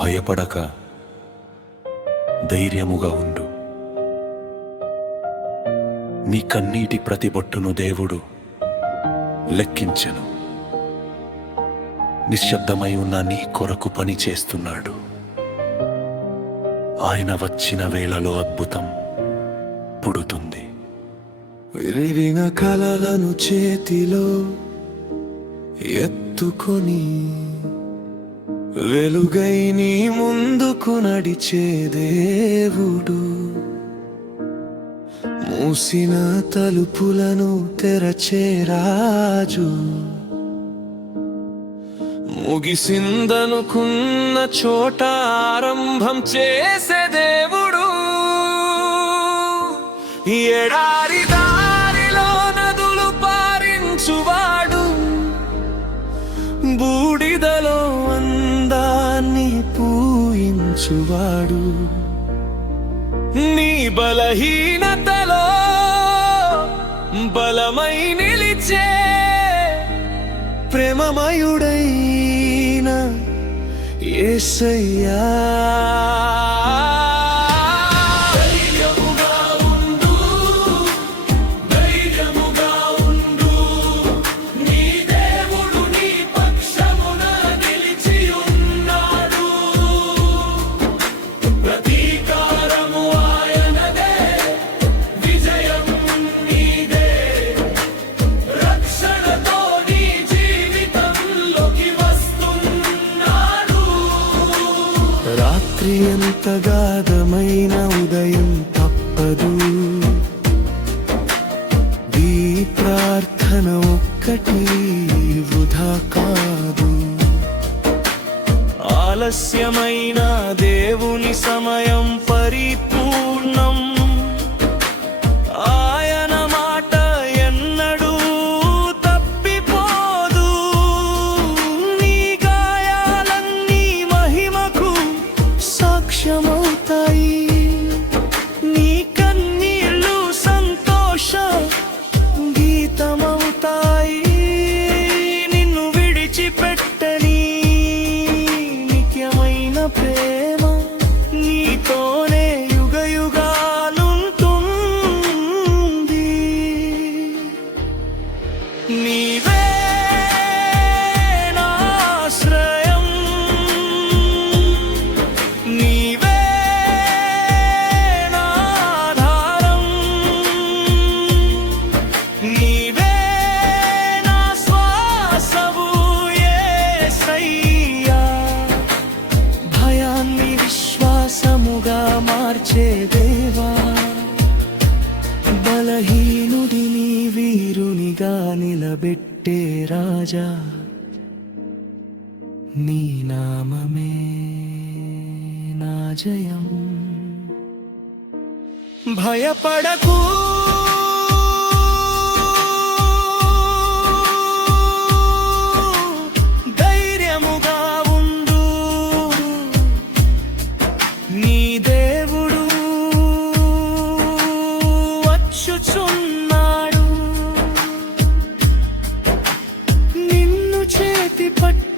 భయపడక ధైర్యముగా ఉండు. నీ కన్నీటి ప్రతి బొట్టును దేవుడు లెక్కించెను. నిశ్శబ్దమై ఉన్న నీ కొరకు పని చేస్తున్నాడు. ఆయన వచ్చిన వేళలో అద్భుతం పుడుతుంది. విరిగిన కలలను చేతిలో ఎత్తుకొని వెలుగై నీ ముందుకు నడిచే దేవుడు, మూసిన తలుపులను తెరచే రాజు, ముగిసిందనుకున్న చోట ఆరంభం చేసే దేవుడు, ఎడారి దారిలో నదులు పారించువాడు, బూడిదలో అందాన్ని పూయించువాడు, నీ బలహీనతలో బలమై నిలిచే ప్రేమమయుడైన యేసయ్యా. రాత్రి ఎంత గాఢమైన ఉదయం తప్పదు, ఈ ప్రార్థన ఒక్కటి వృధా కాదు. ఆలస్యమైన దేవుని సమయం పరిపూర్ణం, ఆయన మాట ఎన్నడూ తప్పిపోదు. నీ గాయాలన్నీ మహిమకు సాక్ష్యమవుతాయి, నీ కన్నీళ్ళు సంతోష గీతమవుతాయి. నిన్ను విడిచిపెట్టని నిత్యమైన ప్రేమ నీతోనే యుగయుగాలుంటుంది. నీవే నాశ్రయం, నీవే నాధారం, నీవే నా శ్వాసవు యేసయ్యా. భయాన్ని విశ్వాసముగా మార్చే దేవా, బలహీనుడిని వీరునిగా నిలబెట్టే రాజా, నీ నామమే నా జయం. భయపడకు, ధైర్యముగా ఉండు, నీ దేవుడు వచ్చుచున్నాడు. నిన్ను చేతి పట్టి